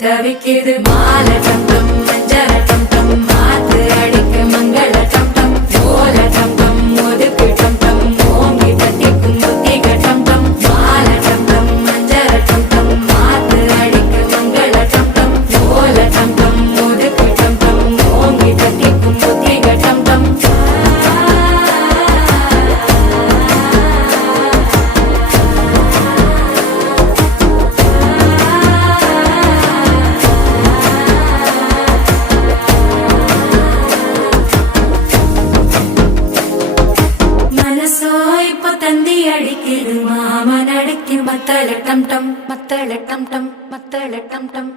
தவிக்குது மாலை டம் டம் மஞ்சள டம் டம் மாத்து அடிக்க மங்கள டம் டம் ஓல டம் டம் ஒதுக்கு டம் டம் ஓங்கி தட்டிக்கும் புத்திக டம் டம் மாலை டம் டம் மஞ்சள டம் டம் மாத்து அடிக்க மங்கள டம் டம் ஓல டம் டம் ஒதுக்கு டம் டம் ஓங்கி தட்டிக்கும் புத்திக டம் டம் தந்தி அடிக்குது மாமன் அடிக்கு மத்தள டம் டம் மத்தள டம் டம் மத்தள டம் டம்